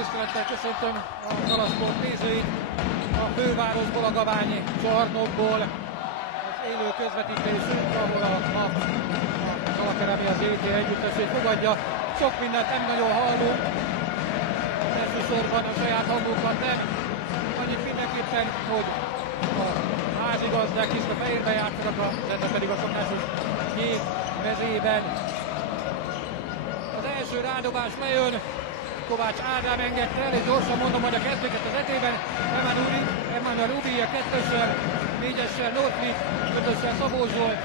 tisztelettel köszöntöm a Kalasport nézőit a fővárosból, a Gaványi csarnokból. Az élő közvetítésünk, ahol a Kalakeremi az ET együttesét fogadja. Sok mindent nem nagyon hallunk, elsősorban a saját hangunkat nem. Annyit mindenképpen, hogy a házigazdák tiszta fehérbe játszanak, a zene pedig a szokásos kék mezében. Az első rádobás lejön, Kovács Ádám engedte el, és gyorsan mondom, hogy a kezdőket az etében Emmanuel Ubi, a 2-essel, 4-essel Northwich, 5-essel Szabó Zsolt,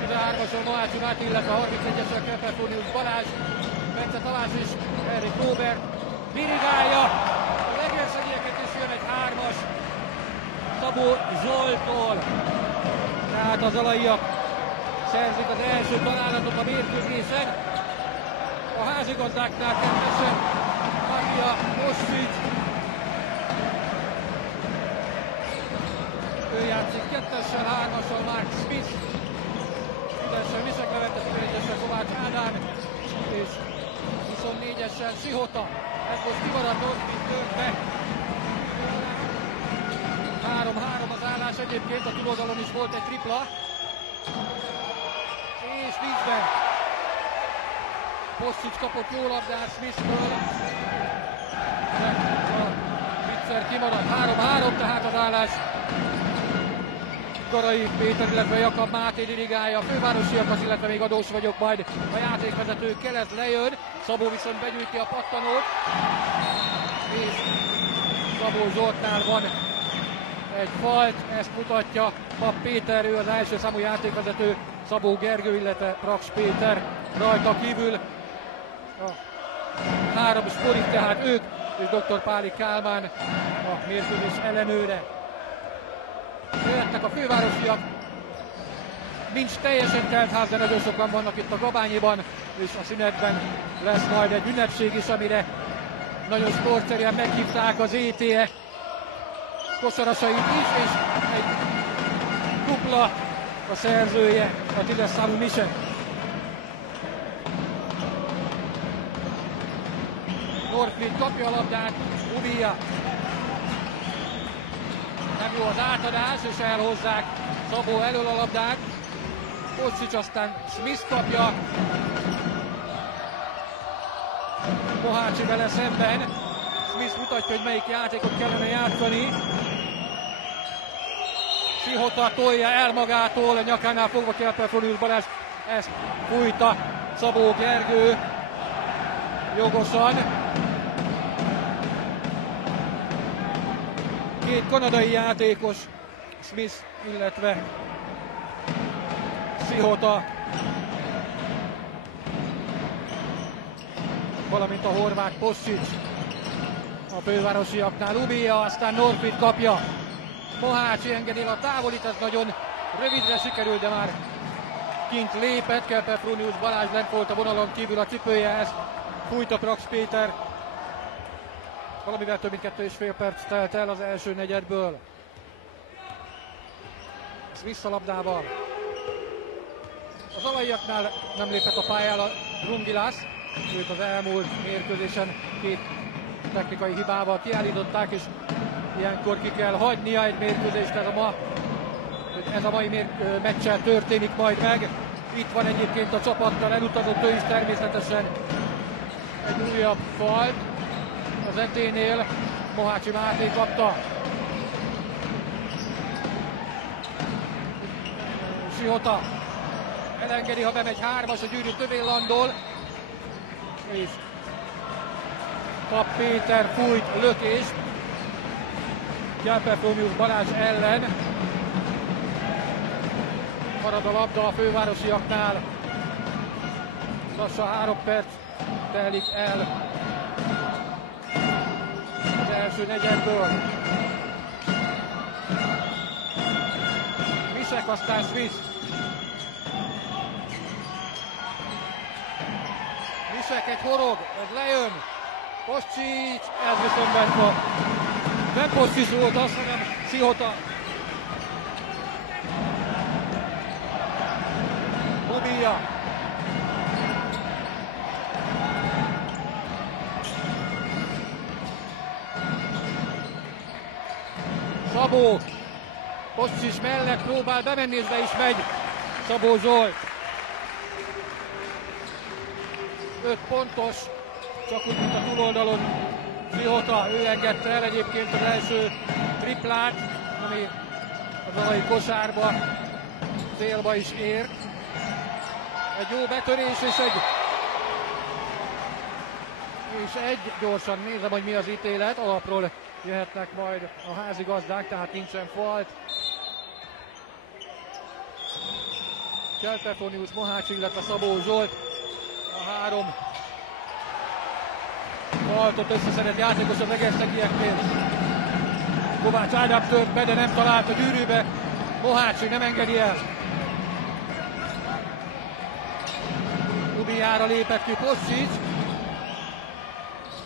13-asról Mohácsi Máté, illetve a 31-essel Kepler-Fónius Balázs, Bence Tamás és Erik Robert dirigálja, a legelszegieket is jön egy 3-as Szabó Zsolttól, tehát az alaiak szerzik az első találatot a mérkőzésen. A házigazdáknál kettesen Maria Moszvic. Ő játszik 2-essel, 3-assal Mark Smith, 10-essel Misek Levente, 11-essel Kovács Ádám, és 24-essel Sihota. Ez most kimaradt Moszvic tört be. 3-3 az állás, egyébként a túloldalon is volt egy tripla. És vízben. Posztics kapott jó labdát Smith-től. A viccer kimaradt. 3-3, tehát az állás. Garai Péter, illetve Jakab Máté dirigálja. A fővárosiakat, illetve még adós vagyok majd a játékvezető Kelez lejön. Szabó viszont begyűjti a pattanót. És Szabó Zsoltnál van egy falt, ezt mutatja Pap Péter, ő az első számú játékvezető, Szabó Gergő, illetve Praks Péter rajta kívül. A három sporik, tehát ők, és dr. Páli Kálmán a mérkőzés ellenőre. Jöhetnek a fővárosiak, nincs teljesen telt ház, de nagyon sokan vannak itt a Gaványiban, és a szünetben lesz majd egy ünnepség is, amire nagyon sportszerűen meghívták az ETE kosarasait is, és egy dupla a szerzője, a 10-es számú Misek. Northwich kapja a labdát, Ubia. Nem jó az átadás, és elhozzák Szabó elől a labdát. Posztics, aztán Smith kapja. Mohácsi vele szemben. Smith mutatja, hogy melyik játékot kellene játszani. Sihota tolja el magától, a nyakánál fogva Kepler-Fónius Balázs, ezt fújta Szabó Gergő jogosan. Két kanadai játékos, Smith, illetve Sihota, valamint a horvát Posztics. A fővárosiaknál Ubia, aztán Northwich kapja. Mohácsi engedi a távolít, ez nagyon rövidre sikerült, de már kint lépett. Kepler-Fónius Balázs lent volt a vonalon kívül a cipője, ezt fújta Praks Péter. Valamivel több mint 2,5 perc telt el az első negyedből. Ez visszalabdával. Az alaiaknál nem lépett a pályára Drungilas, őt az elmúlt mérkőzésen két technikai hibával kiállították, és ilyenkor ki kell hagynia egy mérkőzést, ez a mai meccsen történik majd meg. Itt van egyébként a csapattal, elutazott ő is természetesen. Egy újabb falt az eténél, Mohácsi Máté kapta. Sihota elengedi, ha bemegy 3-as, a gyűrű tövén landol, és Pap Péter fújt lökést Kepler-Fónius Balázs ellen. Marad a labda a fővárosiaknál. Lassan 3 perc telik el az első negyedből. Misek, aztán Smith. Misek, egy horog, ez lejön. Posztics, ez viszont bent van. Nem Posztics volt az, hanem Sihota. Ubia. Szabó. Kostic mellett próbál bemenni, és be is megy Szabó Zsolt. 5 pontos, csak úgy, mint a túloldalon Zsihota, ő engedte el egyébként az első triplát, ami a zalai kosárba, célba is ért. Egy jó betörés, és egy gyorsan nézem, hogy mi az ítélet, alapról jöhetnek majd a házigazdák, tehát nincsen falt. Kelpefonius, Mohács, illetve Szabó Zsolt, a 3 faltot összeszedett játékos az Egerszegieknél. Kovács Ádám tört be, de nem talált a gyűrűbe. Mohácsi nem engedi el. Ubijára lépett ki Kostic.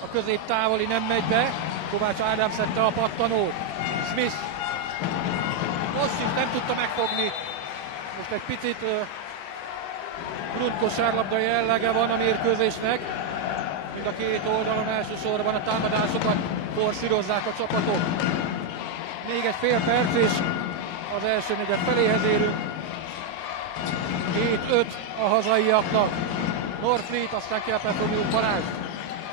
A középtávoli nem megy be. Kovács Ádám szedte a pattanót. Smith. Kostic nem tudta megfogni. Most egy picit grundkosárlabda jellege van a mérkőzésnek. Mind a két oldalon elsősorban a támadásokat forszírozzák a csapatok. Még egy fél perc, és az első negyed feléhez érünk. 7-5 a hazaiaknak. Norfleet, aztán Kelpefonius Balázs.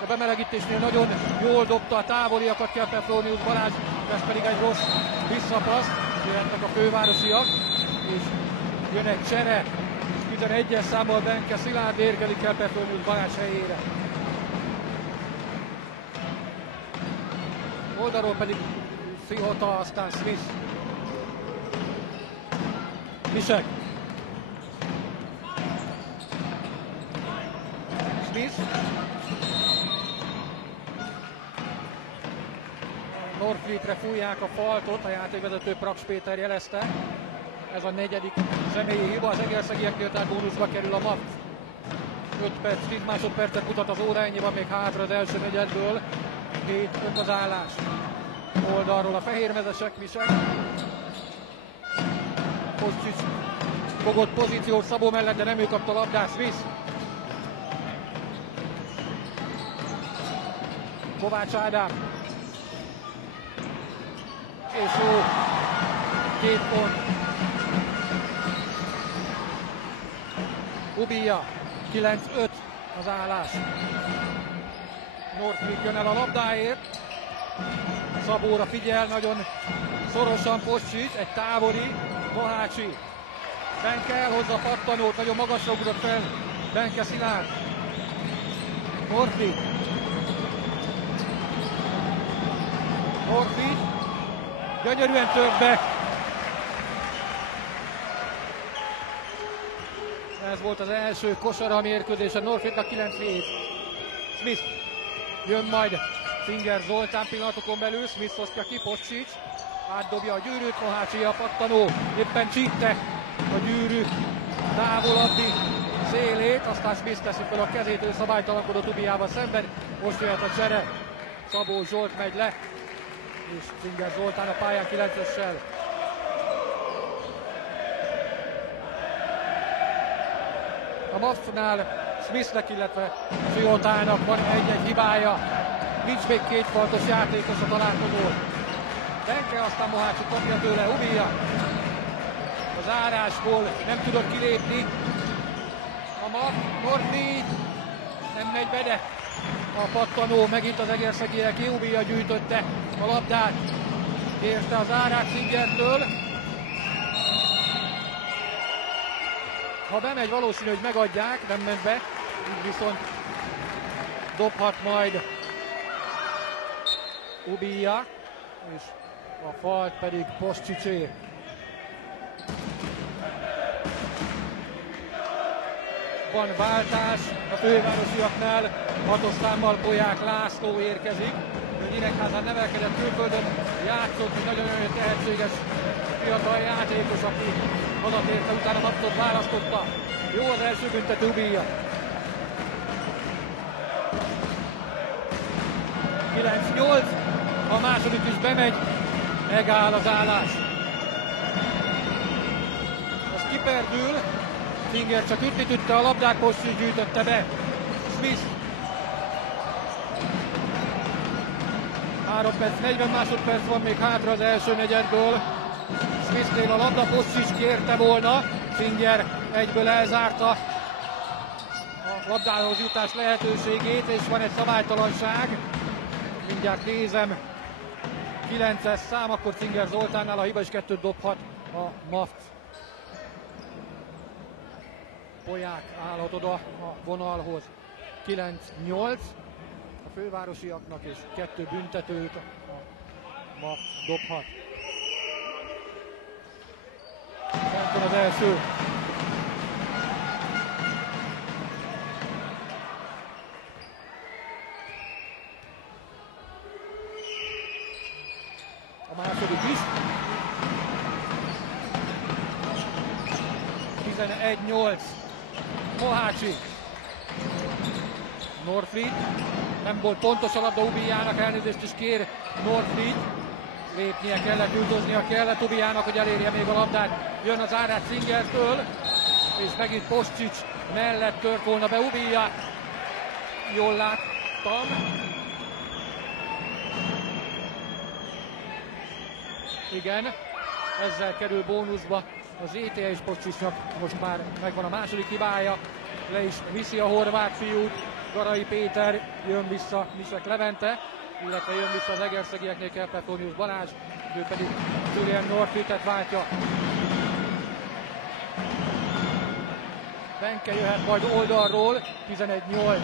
A bemelegítésnél nagyon jól dobta a távoliakat Kelpefonius Balázs, ez pedig egy rossz visszapassz. Jöhetnek a fővárosiak, és jön egy csere. 11-es számmal Benke Szilárd érkezik Kelpefonius Balázs helyére. Oldalról pedig Zsihota, aztán Smith. Misek. Smith. Norfleetre fújják a faltot, a játékvezető Praks Péter jelezte. Ez a 4. személyi hiba, az Egerszegieknél, tehát bónuszba kerül a MAP. 5 perc, 10 másodpercet mutat az óra, ennyi van még hátra az első negyedből. 7-5 az állás. Oldalról a fehérmezesek, Misek. Kostic fogott pozíciót Szabó mellett, de nem ő kapta a labdát, Smith. Kovács Ádám. És jó. 2 pont. Ubija. 9-5 az állás. Norfleet jön el a labdáért. Szabóra figyel, nagyon szorosan Kostic, egy távoli, Mohácsi. Benke elhozza a pattanót, nagyon magasra ugrott fel Benke Szilárd. Norfleet. Norfleet. Gyönyörűen tört be. Ez volt az első kosara a mérkőzésen, Norfleetnak 9-7. Smith jön majd Singer Zoltán pillanatokon belül, Smith osztja ki, Kostic átdobja a gyűrűt, Mohácsi a pattanó, éppen csípte a gyűrű távolabbi szélét, aztán Smith teszi fel a kezét, ő szabálytalankodott Ubijával szemben, most jöhet a csere, Szabó Zsolt megy le, és Singer Zoltán a pályán 9-essel. A MAF-nál Smithnek, illetve Zsihotának van egy-egy hibája. Nincs még 2 faltos játékos a találkozón. Benke, aztán Mohácsi kapja tőle, Ubija. Az zárásból nem tudott kilépni. A MAF, Norfleet nem megy be, de a pattanó megint az egerszegiek, Ubija gyűjtötte a labdát. Kérte a zárát Singertől. Ha bemegy, valószínű, hogy megadják, nem ment be, így viszont dobhat majd Ubija, és a falt pedig Kosticé. Van váltás a fővárosiaknál, 6-os számmal Polyák László érkezik. Ő Nyíregyházán nevelkedett, külföldön játszott, egy nagyon-nagyon tehetséges fiatal játékos, aki hazatérte, utána abszolút választotta. Jó az első büntető Ubija. 9-8, a második is bemegy, megáll az állás. Az kiperdül, Singer csak ütni tudta a labdát, Kostic gyűjtötte be. Smith. 3 perc, 40 másodperc van még hátra az első negyedből. Smithnél a labda, Poszcsics kérte volna, Singer egyből elzárta a labdához jutás lehetőségét, és van egy szabálytalanság. Mindjárt nézem, 9-es szám, akkor Singer Zoltánnál a hiba, és 2-t dobhat a Mavc. Polyák állhat oda a vonalhoz. 9-8 a fővárosiaknak, és 2 büntetőt a Mavc dobhat. Fent az első. A második is. 11-8. Mohácsi. Norfried. Nem volt pontos a labda Ubijának, elnézést is kér Norfried. Lépnie kellett, üldöznie kellett Ubijának, hogy elérje még a labdát. Jön az árát Singertől, és megint Poszcsics mellett tört volna be Ubija. Jól láttam. Igen, ezzel kerül bónuszba az ETA, és Poszcsicsnak most már megvan a második hibája. Le is viszi a horvát fiút, Garai Péter, jön vissza Misek Levente, illetve jön vissza az egerszegieknél Kelpetronius Balázs, ő pedig Julian Norfriedet váltja. Benke jöhet majd oldalról, 11-8,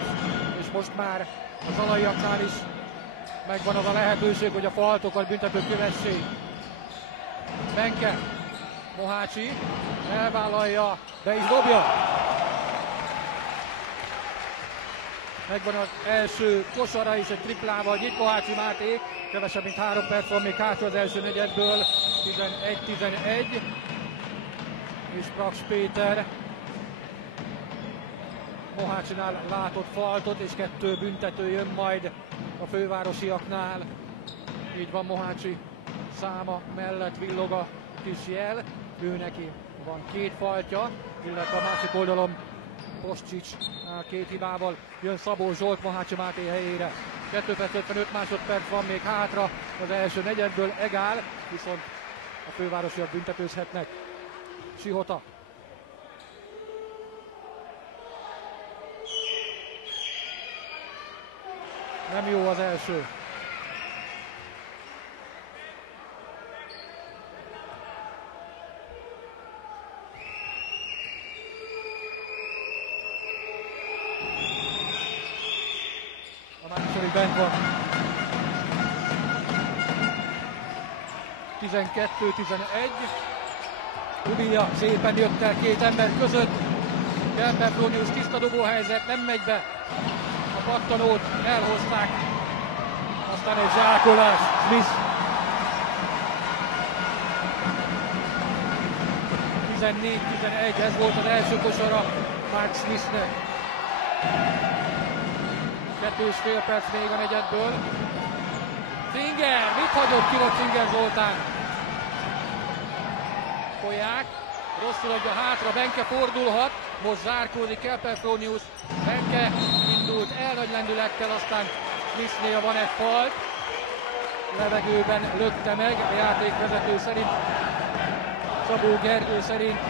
és most már a zalaiaknál is megvan az a lehetőség, hogy a faltokat büntetőt kövessék. Benke, Mohácsi elvállalja, be is dobja. Megvan az első kosara is egy triplával, Nyit Mohácsi Máté, kevesebb mint 3 perc van még hátra az első negyedből, 11-11, és Praks Péter Mohácsinál látott faltot, és 2 büntető jön majd a fővárosiaknál. Így van, Mohácsi száma mellett villog a kis jel, ő neki van 2 faltja, illetve a másik oldalon Poszcsics 2 hibával jön Szabó Zsolt Mohácsi Máté helyére. 2 perc 55 másodperc van még hátra az első negyedből, egál, viszont a fővárosiak büntetőzhetnek. Sihota. Nem jó az első. A második bent van. 12-11. Ubija szépen jött el 2 ember között. Kelpetronius tiszta dobóhelyzet, nem megy be. A pattanót elhozták. Aztán egy zsákolás. Smith. 14-11, ez volt az első kosara Mark Smithnek. 2,5 perc még a negyedből. Singer, mit hagyott ki a Singer Zoltán? Polyák, rosszul adja hátra, Benke fordulhat, most zárkózik Kelpetronius. Benke indult el nagy lendülettel, aztán Smithnél van egy falt. Levegőben lökte meg, a játékvezető szerint, Szabó Gergő szerint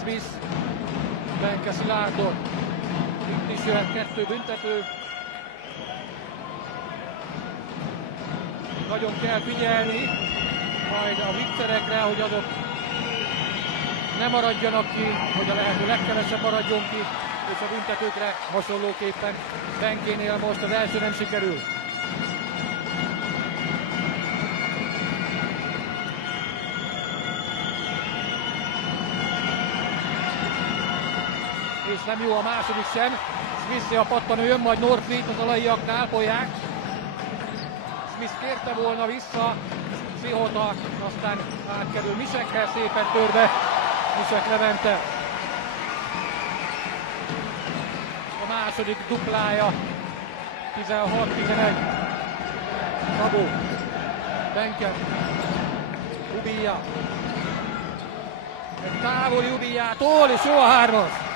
Smith Benke szilárdon. Itt is jöhet 2 büntető. Nagyon kell figyelni majd a viccerekre, hogy azok ne maradjanak ki, hogy a lehető legkevesebb maradjon ki, és a büntetőkre hasonlóképpen Benkénél most az első nem sikerül. És nem jó a második sem. Smith a pattanő, jön majd Norfried az alaiaknál, Polyák. Smith kérte volna vissza, Sihota, aztán átkerül Misekkel, szépen törbe Misek Levente. A második duplája, 16-11. Szabó, Benke, Ubija. Egy távoli Ubijától, és jó a 3-as.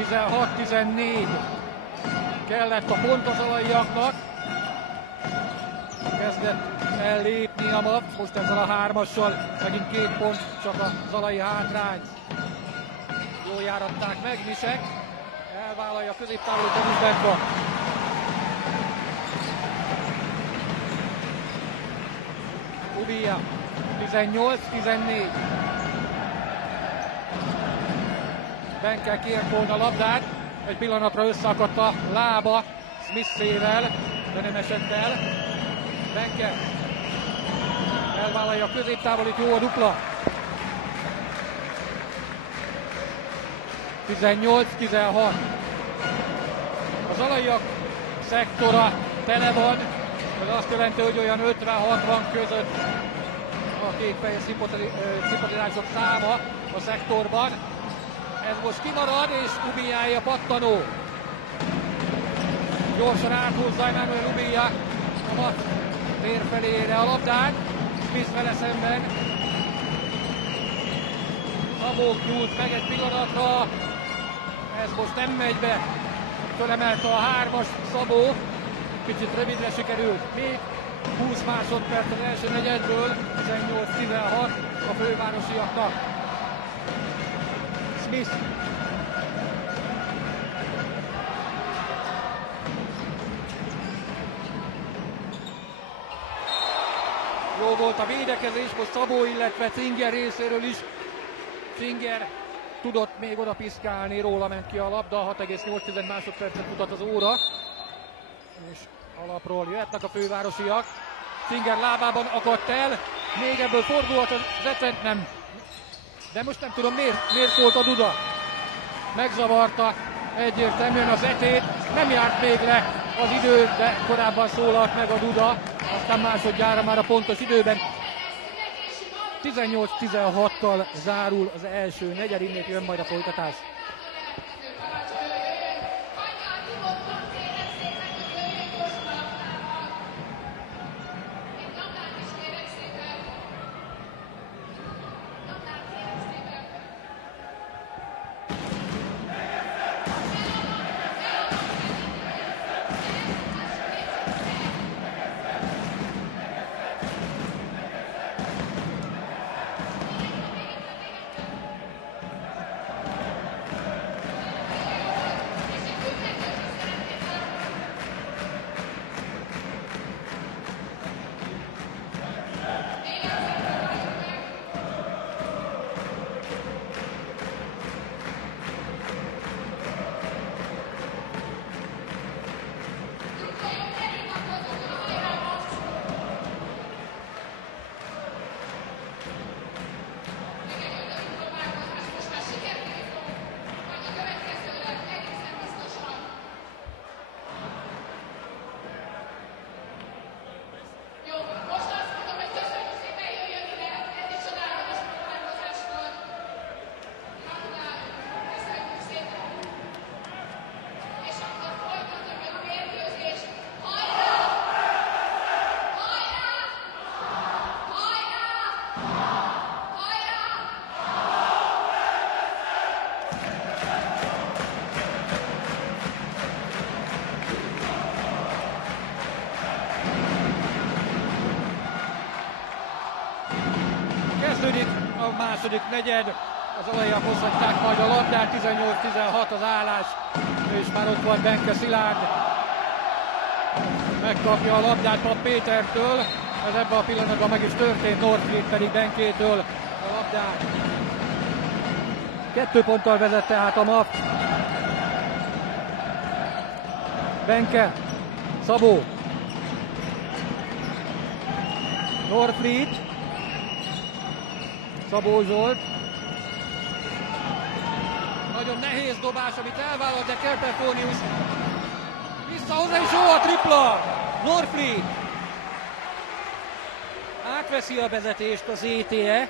16-14. Kellett a pont az alaiaknak. Kezdett el lépni a MAP, most ezzel a 3-assal megint 2 pont, csak a zalai hátrány. Jól járatták meg, Misek. Elvállalja a középtávolú Denisbenka. Ubia 18-14. Benke kért volna a labdát, egy pillanatra összeakadt a lába Smith-ével, de nem esett el. Benke elvállalja a középtávolit, jó a dupla. 18-16. Az alaiak szektora tele van, ez azt jelenti, hogy olyan 50-60 között a kékfehér szimpatizások száma a szektorban. Ez most kimarad, és Ubiáé a pattanó. Gyorsan áthúzza Emmanuel Ubia a mat tér felére a labdát. Smith vele szemben. Szabó nyújt meg egy pillanatra. Ez most nem megy be. Fölemelte a 3-as Szabó. Kicsit rövidre sikerült. Még 20 másodperc az első negyedből. 18-16 a fővárosiaknak. Smith. Jó volt a védekezés, most Szabó, illetve Zinger részéről is. Zinger tudott még oda piszkálni, róla ment ki a labda, 6,8 másodpercet mutat az óra. És alapról jöhetnek a fővárosiak. Zinger lábában akadt el, még ebből fordulhat az ecent, nem. De most nem tudom miért szólt a Duda. Megzavarta egyértelműen az etét, nem járt még le az idő, de korábban szólalt meg a Duda, aztán másodjára már a pontos időben. 18-16-kal zárul az első negyed, innét jön majd a folytatás. A második negyed, az alaiak hozhatják majd a labdát, 18-16 az állás, és már ott van Benke Szilárd. Megkapja a labdát Pap Pétertől, ez ebben a pillanatban meg is történt, Northfleet pedig Benkétől a labdát. 2 ponttal vezet tehát a MAP. Benke, Szabó, Northfleet, Szabó Zsolt. Nagyon nehéz dobás, amit elvállalt, de Kerpefonius visszahozza, és jó a tripla! Northfleet átveszi a vezetést az ETE.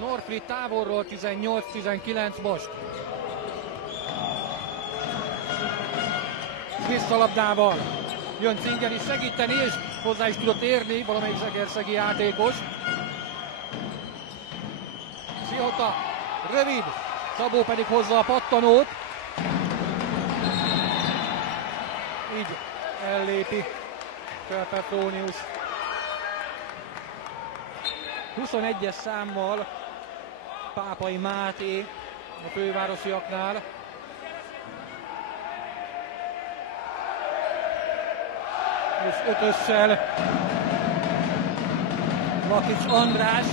Northfleet távolról 18-19 most. Visszalabdával jön Zinger is segíteni, és hozzá is tudott érni valamelyik zsegerszegi játékos. Szihota rövid, Szabó pedig hozza a pattanót. így ellépi Petronius. 21-es számmal Pápai Máté a fővárosiaknál. És 5-össel Lakics András.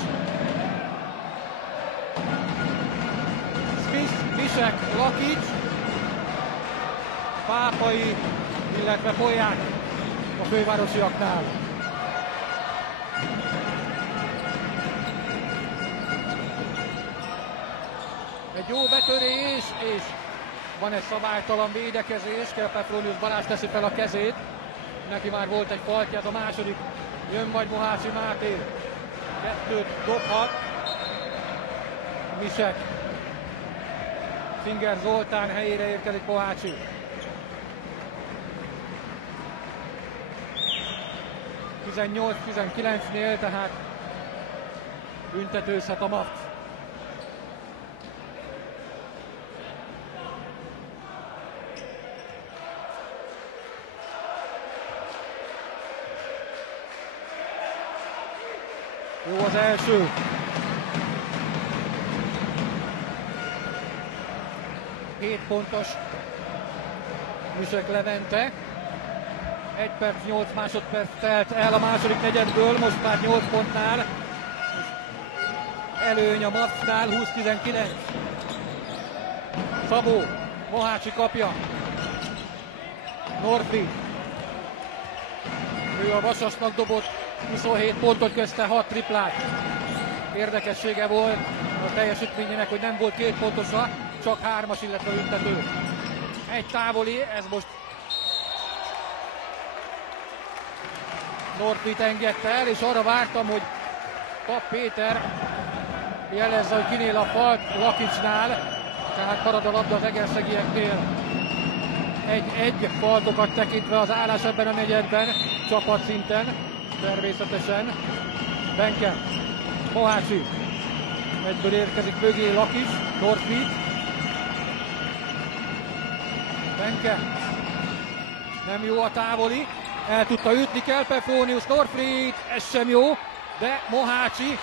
Smith, Misek, Lakics, Pápai, illetve Polyák a fővárosiaknál. Egy jó betörés, és van egy szabálytalan védekezés, Petronius Balázs teszi fel a kezét. Neki már volt egy faltja, ez a második. Jön majd Mohácsi Máté. 2-t dobhat. Misek. Finger Zoltán helyére érkezik Mohácsi. – 18-19-nél, tehát büntetőzhet a MAFC. Jó az első. Hét pontos Misek Levente. 1 perc 8 másodperc telt el a második negyedből, most már 8 pontnál. Előny a MAFC-nál, 20-19. Szabó, Mohácsi kapja. Norfi. Ő a Vasasnak dobott 27 pontot, közte 6 triplát. Érdekessége volt a teljesítményének, hogy nem volt 2 pontosa, csak 3-as, illetve büntető. Egy távoli, ez most Norfit engedte el, és arra vártam, hogy Pap Péter jelezze, hogy kinél a falt Lakicsnál, tehát marad a labda az egerszegieknél. Egy faltokat tekintve az állás ebben a negyedben, csapatszinten, természetesen. Benke, Mohácsi, egyből érkezik mögé Lakics, Norfit. Benke, nem jó a távoli, el tudta ütni Petronius, Norfit, ez sem jó, de Mohácsi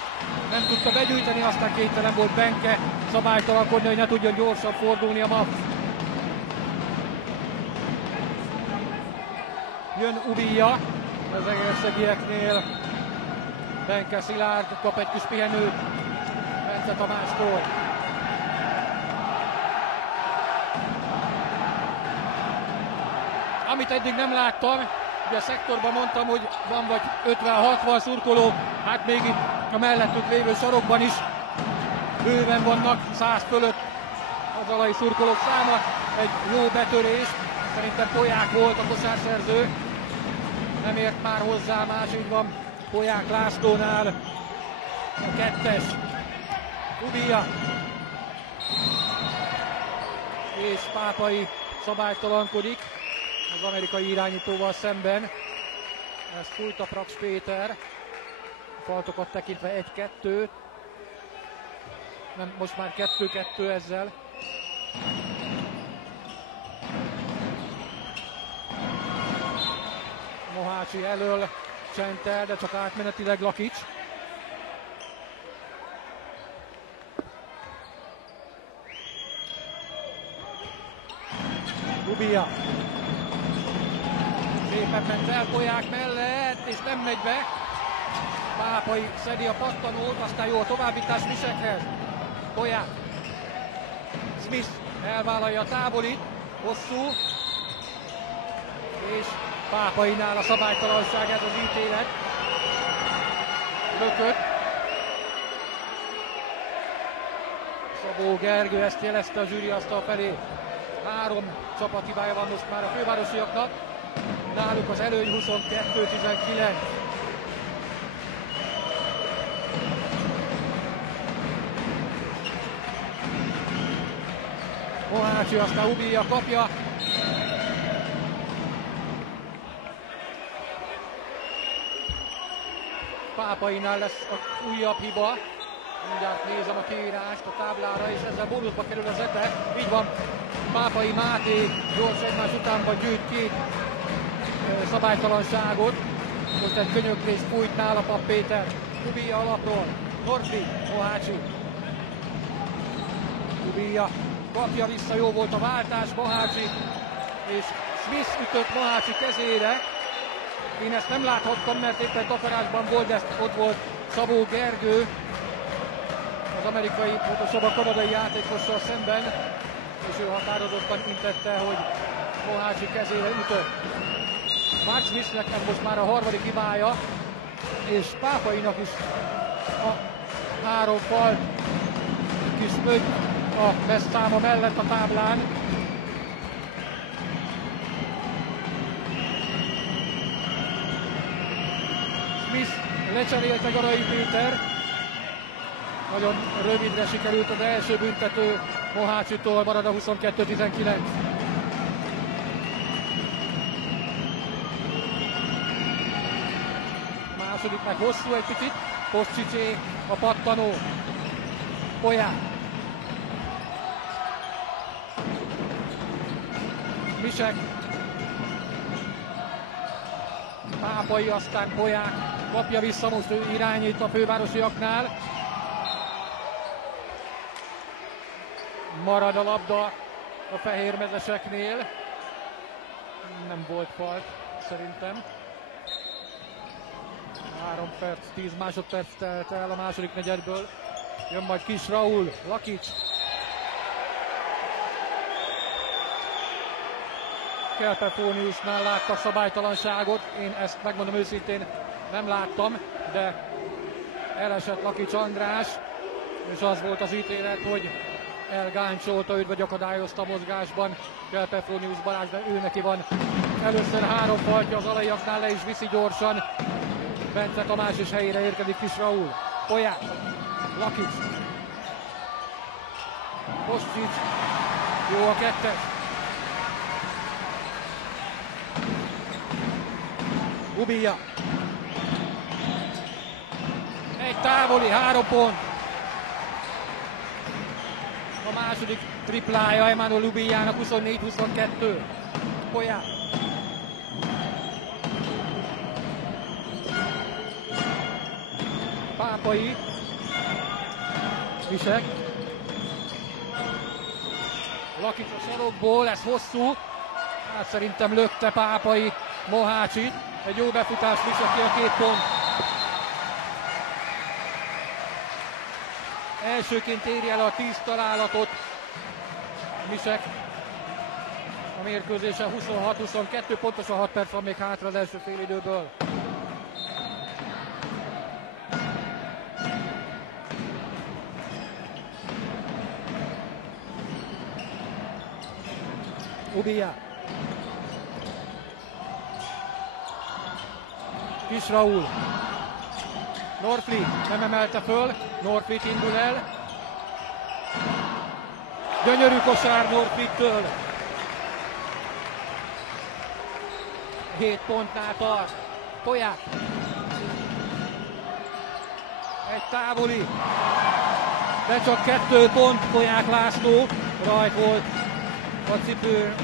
nem tudta begyűjteni, aztán képtelen volt Benke szabálytalankodni, hogy ne tudjon gyorsan fordulni a MAFC. Jön Ubija az egerszegieknél. Benke Szilárd kap egy kis pihenőt Bence Tamástól. Amit eddig nem láttam, ugye a szektorban mondtam, hogy van vagy 50-60 szurkoló, hát még itt a mellettük lévő sarokban is bőven vannak 100 fölött az alai szurkolók száma. Egy jó betörés, szerintem Polyák volt a kosárszerző, nem ért már hozzá, más így van Polyák Lászlónál. A 2-es, Ubija és Pápai szabálytalankodik az amerikai irányítóval szemben. Ezt fújta Praks Péter, a faltokat tekintve 1-2, nem, most már 2-2 ezzel. Mohácsi elől csentel, de csak átmenetileg Lakics. Ubija. Szépen ment el Polyák mellett, és nem megy be. Pápai szedi a pattanót, aztán jó a továbbítás Misekhez. Polyák. Smith elvállalja a távolit, hosszú. És Pápainál a szabálytalanság, ez az ítélet. Lökött. Szabó Gergő ezt jelezte a zsűriasztal felé. 3 csapathibája van most már a fővárosiaknak. Náluk az előny 22-19. Mohácsi, aztán Ubija kapja. Pápainál lesz a újabb hiba. Mindjárt nézem a kiírást a táblára, és ezzel bónuszba kerül az ete. Így van, Pápai Máté gyors egymás utánban gyűjt 2 szabálytalanságot. Most egy könyöklést fújt nála Papp Péter. Kubia alapról, Norfli, Mohácsi. Kubia kapja vissza, jó volt a váltás, Mohácsi, és Smith ütött Mohácsi kezére. Én ezt nem láthattam, mert éppen takarásban volt, de ott volt Szabó Gergő, az amerikai, pontosabban a kanadai játékossal szemben, és ő határozottan intette, hogy Mohácsi kezére ütött. Mark Smithnek most már a harmadik hibája, és Pápainak is a 3 falt kis mögy a vesztáma mellett a táblán. Smith lecserélte Garai Péter. Nagyon rövidre sikerült az első büntető Mohácsitól, marad a 22-19. Második meg hosszú egy picit, Koscsicsé a pattanó, Polyák. Misek, Pápai, aztán Polyák kapja vissza, most ő irányít a fővárosiaknál. Marad a labda a fehérmezeseknél. Nem volt falt szerintem. 3 perc, 10 másodperc telt el a második negyedből. Jön majd Kis Raúl, Lakics. Kelpefóniusnál láttak szabálytalanságot. Én ezt megmondom őszintén nem láttam, de elesett Lakics András, és az volt az ítélet, hogy elgáncsolta őt, vagy akadályozta a mozgásban Kelpefónius Balázs, de ő neki van először 3 faltja, az alaiaknál le is viszi gyorsan. Bence Tamás is helyére érkezik Kis Raúl. Polyák, Lakics, Koscsics, jó a 2-es. Kubia. Egy távoli, 3 pont. A második triplája Emmanuel Lubijának, 24-22. Polyák. Pápai. Visek. Lakics a sarokból, ez hosszú. Hát szerintem lökte Pápai Mohácsit. Egy jó befutás, Visek ki a 2 pont. Elsőként éri el a 10 találatot Misek. A mérkőzése 26-22, pontosan 6 perc van még hátra az első félidőből. Ubia. Kis Raúl. Norfli nem emelte föl, Norflit indul el. Gyönyörű kosár Norflittől. 7 pontnál tart. Polyák. Egy távoli. De csak 2 pont Polyák László. Rajt volt a cipő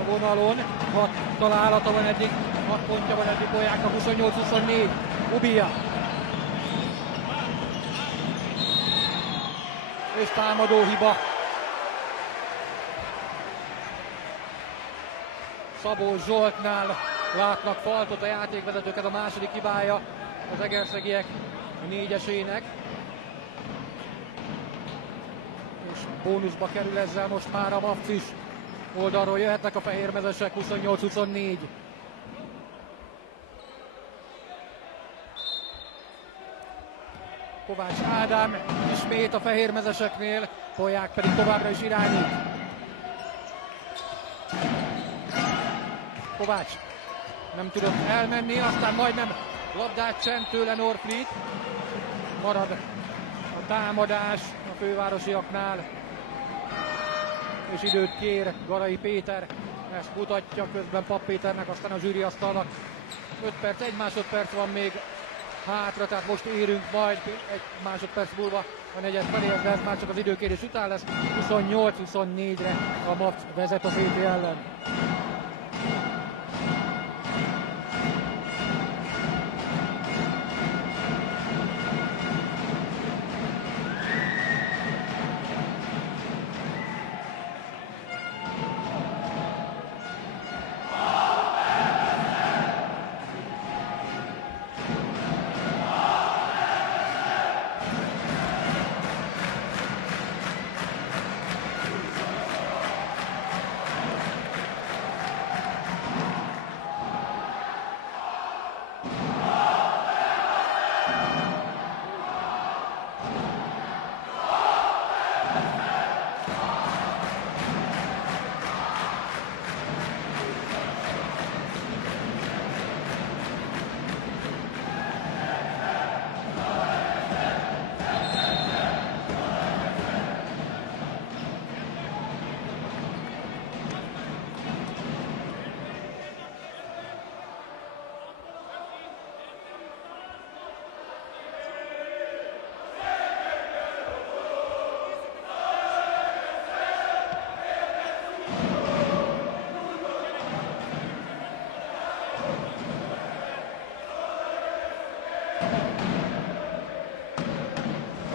a vonalon. 6 találata van eddig, 6 pontja van eddig Polyáknak, 28-24. Ubia. És támadó hiba. Szabó Zsoltnál látnak faltot a játékvezetők, ez a második hibája az egerszegiek 4-esének. És bónuszba kerül ezzel most már a Mavc is. Oldalról jöhetnek a fehérmezesek, 28-24. Kovács Ádám ismét a fehérmezeseknél, Polyák pedig továbbra is irányít. Kovács nem tudott elmenni, aztán majdnem labdát csent tőle Norflit. Marad a támadás a fővárosiaknál, és időt kér Garai Péter. Ezt mutatja közben Papp Péternek, aztán a zsűriasztalnak. 5 perc, 1 másodperc van még hátra, tehát most érünk majd 1 másodperc múlva a negyed feléhez, de ez már csak az időkérés után lesz. 28-24-re a Mavc vezet a VT ellen.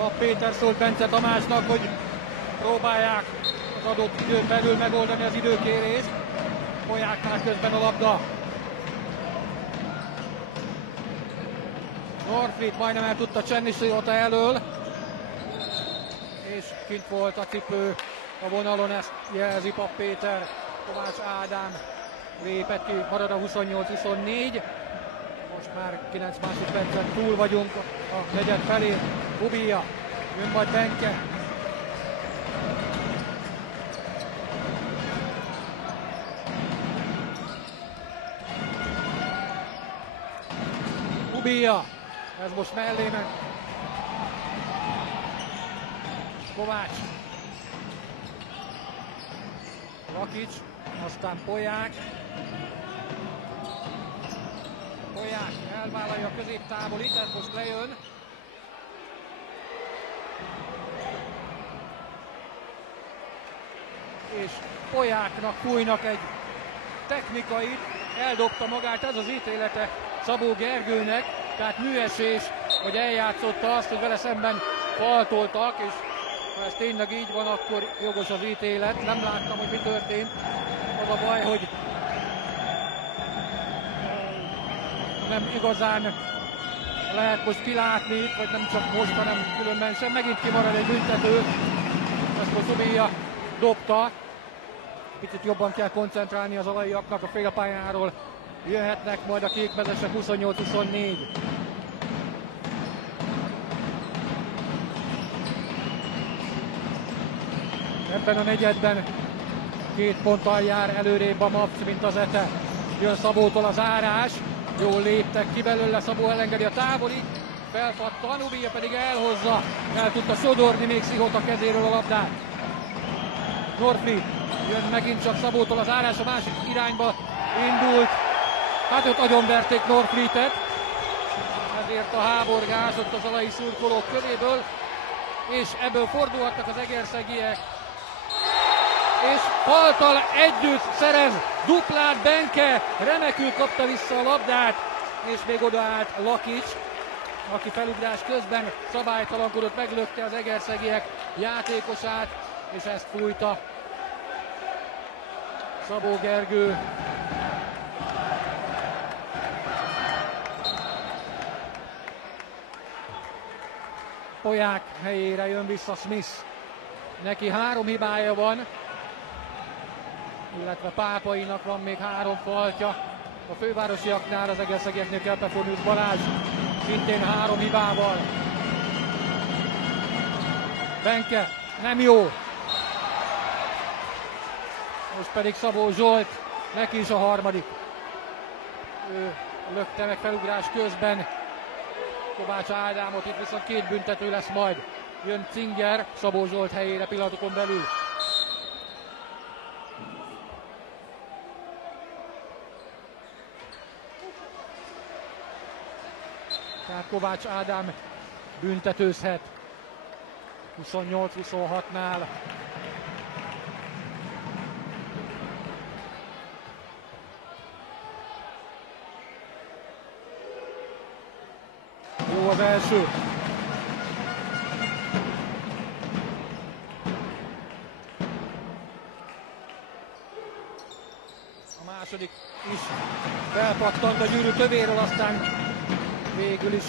Pap Péter szólt Bence Tamásnak, hogy próbálják az adott időn belül megoldani az időkérést. Polyáknál közben a labda. Norfleet majdnem el tudta csenni Szihota elől. És kint volt a cipő a vonalon, ezt jelzi Pap Péter. Kovács Ádám lépett ki, marad a 28-24. Most már 9 másodpercen túl vagyunk a negyed felé. Bubija, jön majd Benke. Bubija, ez most mellé ment. Kovács. Lakics, aztán Polyák. Polyák elvállalja a középtávolit, ez most lejön. És Polyáknak fújnak egy technikait, eldobta magát, ez az ítélete Szabó Gergőnek, tehát műesés, hogy eljátszotta azt, hogy vele szemben faltoltak, és ha ez tényleg így van, akkor jogos az ítélet. Nem láttam, hogy mi történt. Az a baj, hogy nem igazán lehet most kilátni itt, vagy nem csak most, hanem különben sem. Megint kimarad egy büntető. Ezt most Bubija dobta. Picit jobban kell koncentrálni az alaiaknak a félpályáról. Jöhetnek majd a kékmezesek 28-24. Ebben a negyedben 2 ponttal jár előrébb a MAPC, mint az ETE. Jön Szabótól az zárás. Jól léptek ki belőle, Szabó elengedi a távolit. Felpattan, Bubija pedig elhozza. El tudta sodorni még Szihota kezéről a labdát. Norfleet jön megint csak Szabótól az zárás, a másik irányba indult. Hát őt agyonverték Norfleetet. Ezért a háborgás ott az alai szurkolók köréből. És ebből fordulhatnak az egerszegiek. És faltal együtt szerez duplát Benke, remekül kapta vissza a labdát, és még odaállt Lakics, aki felugrás közben szabálytalankodott, meglökte az egerszegiek játékosát, és ezt fújta Szabó Gergő. Polyák helyére jön vissza Smith. Neki 3 hibája van, illetve Pápainak van még 3 faltja. A fővárosiaknál, az egerszegieknél Kelpefonius Balázs szintén 3 hibával. Benke, nem jó. Most pedig Szabó Zsolt, neki is a harmadik. Ő lökte meg felugrás közben Kovács Ádámot, itt viszont 2 büntető lesz majd. Jön Cinger Szabó Zsolt helyére pillanatokon belül. Tehát Kovács Ádám büntetőzhet 28-26-nál. Jó az első. A második is felpattant a gyűrű tövéről, aztán végül is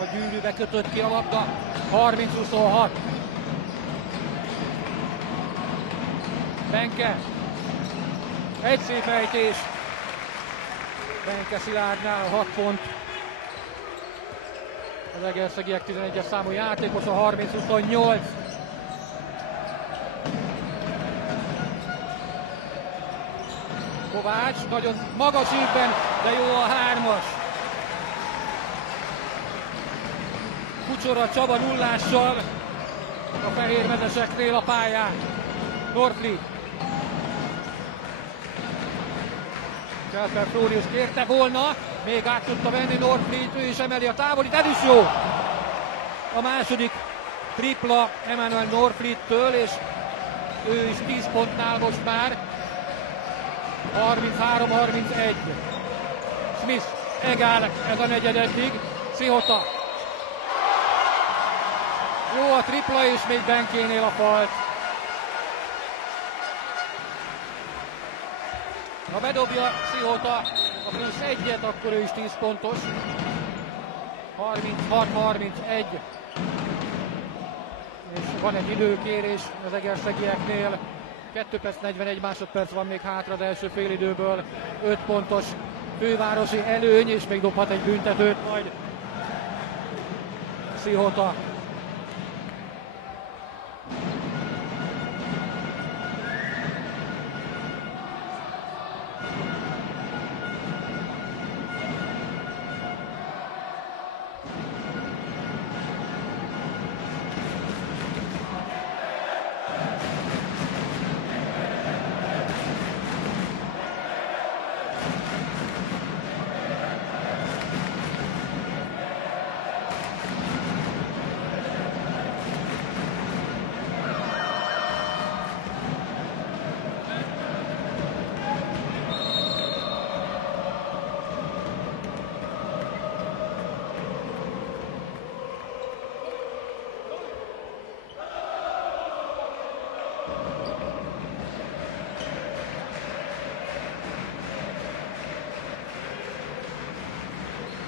a gyűrűbe kötött ki a labda. 30-26. Benke. Egy szép ejtés. Benke Szilárdnál 6 pont. Az egerszegiek 11-es számú játékos, a 30-28. Kovács nagyon magas ívben, de jó a 3-as. Kucsora Csaba nullással a fehérmezeseknél a pályán. Norfleet. Kelper-Flórius kérte volna, még át tudta venni Norfleet, ő is emeli a távolit, ez is jó! A második tripla Emmanuel Norfleet-től, és ő is 10 pontnál most már. 33-31. Smith, egál ez a negyed eddig. Szihota. Jó a tripla, és még Benkénél a falt. Ha bedobja Szihota a plusz egyet, akkor ő is 10 pontos. 36-31. És van egy időkérés az egerszegieknél. 2 perc 41 másodperc van még hátra az első félidőből. 5 pontos fővárosi előny, és még dobhat egy büntetőt majd Szihota.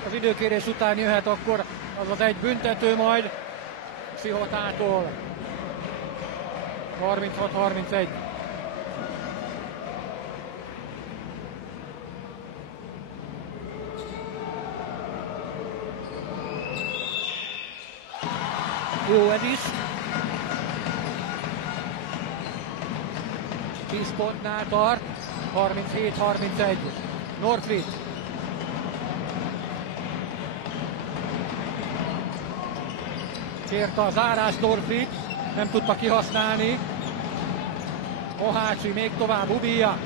Az időkérés után jöhet akkor az egy büntető majd Szihotától. 36-31. Jó ez is. 10 pontnál tart. 37-31. Northwich. Kérte a zárás Northwich, nem tudta kihasználni. Mohácsi még tovább, Ubija.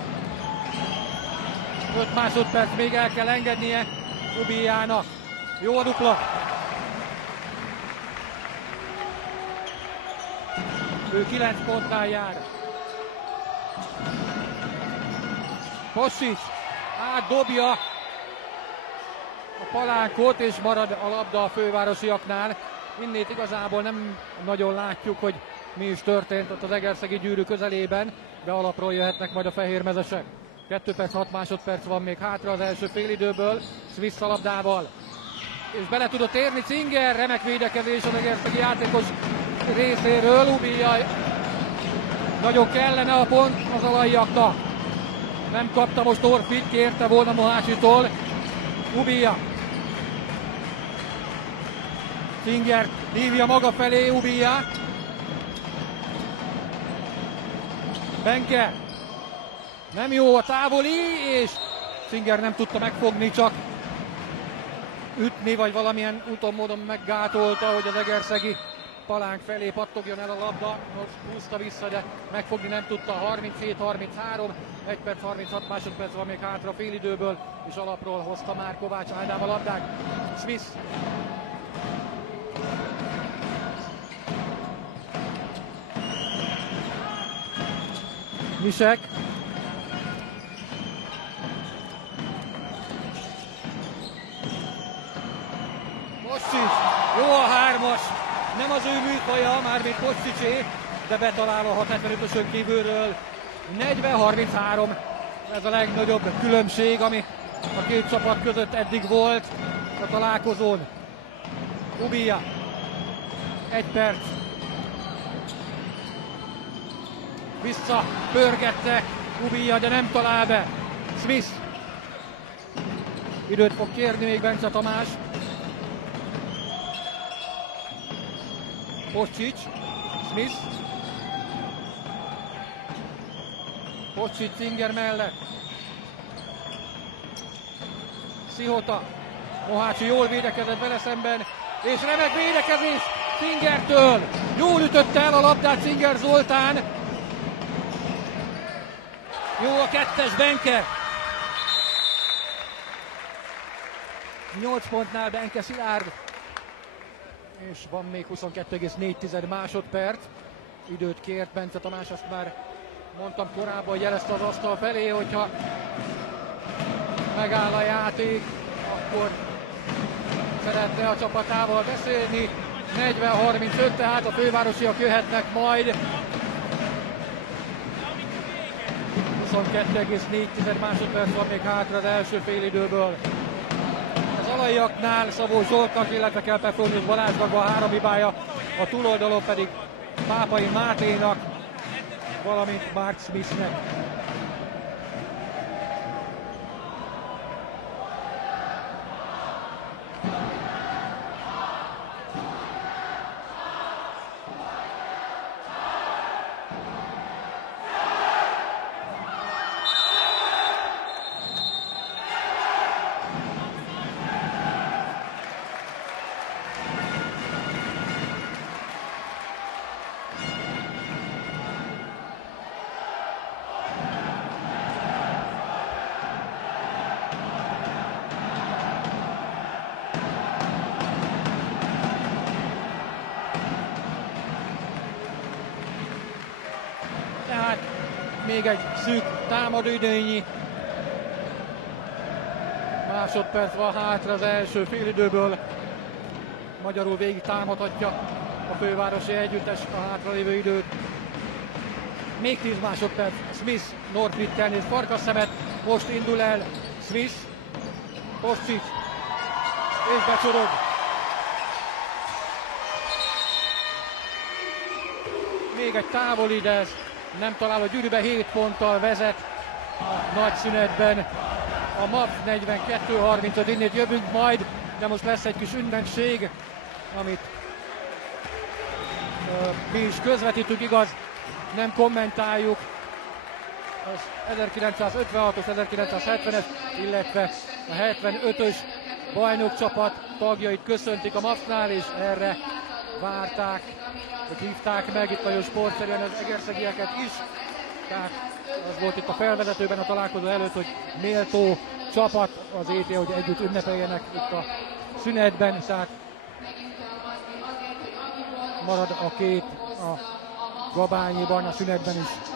5 másodperc még el kell engednie Ubijának. Jó a dupla. Ő 9 pontnál jár. Kosics átdobja a palánkot, és marad a labda a fővárosiaknál. Innét igazából nem nagyon látjuk, hogy mi is történt ott az egerszegi gyűrű közelében, de alapról jöhetnek majd a fehérmezesek. 2 perc 6 másodperc van még hátra az első félidőből, Smith a labdával. És bele tudott érni Zinger, remek védekezés az egerszegi játékos részéről. Ubija, nagyon kellene a pont az alaiaknak. Nem kapta most Northwich, kérte volna Mohácsitól. Ubija. Zinger hívja maga felé Ubiját. Benke. Nem jó a távoli, és Zinger nem tudta megfogni, csak ütni, vagy valamilyen úton módon meggátolta, hogy az egerszegi palánk felé pattogjon el a labda. Most húzta vissza, de megfogni nem tudta. 37-33, 1 perc 36 másodperc van még hátra a félidőből, és alapról hozta már Kovács Ádám a labdát. Smith. Misek. Kosics. Jó a hármas. Nem az ő műfaja, mármint Kosicsé, de betalál a 6.75-ösön kívülről. 40-33. Ez a legnagyobb különbség, ami a két csapat között eddig volt a találkozón. Ubija. 1 perc. Vissza pörgette Ubija, de nem talál be. Smith. Időt fog kérni még Bence Tamás. Kosics. Smith. Kosics Zinger mellett. Szihota. Mohácsi jól védekezett vele szemben, és remek védekezés Zingertől. Jól ütötte el a labdát Zinger Zoltán. Jó a kettes Benke. 8 pontnál Benke Szilárd. És van még 22,4 másodperc. Időt kért Bence Tamás, azt már mondtam korábban, jelezte az asztal felé, hogyha megáll a játék, akkor szeretne a csapatával beszélni. 40-35, tehát a fővárosiak jöhetnek majd. 22,4 másodperc van még hátra az első félidőből. Az alaiaknál Szabó Zsoltnak, illetve Kelper-Frónius Balázsnak van 3 hibája, a túloldalon pedig Pápai Máténak, valamint Mark Smithnek. Tehát még egy szűk támadóidőnyi másodperc van hátra az első félidőből. Magyarul végig támadhatja a fővárosi együttes a hátralévő időt. Még 10 másodperc. Smith, Northwich néz farkasszemet. Most indul el Smith. Kostic. És becsorog. Még egy távoli, de ez nem talál a gyűrűbe, 7 ponttal vezet a nagy szünetben. A MAP 42-35, innét jövünk majd, de most lesz egy kis ünnepség, amit mi is közvetítünk, igaz, nem kommentáljuk. Az 1956-os, 1970-es, illetve a 75-ös bajnokcsapat tagjait köszöntik a MAP-nál, és erre várták, hogy hívták meg itt nagyon sportszerűen az egerszegieket is. Tehát az volt itt a felvezetőben a találkozó előtt, hogy méltó csapat az ET, hogy együtt ünnepeljenek itt a szünetben. Tehát marad a két a Gabányiban a szünetben is.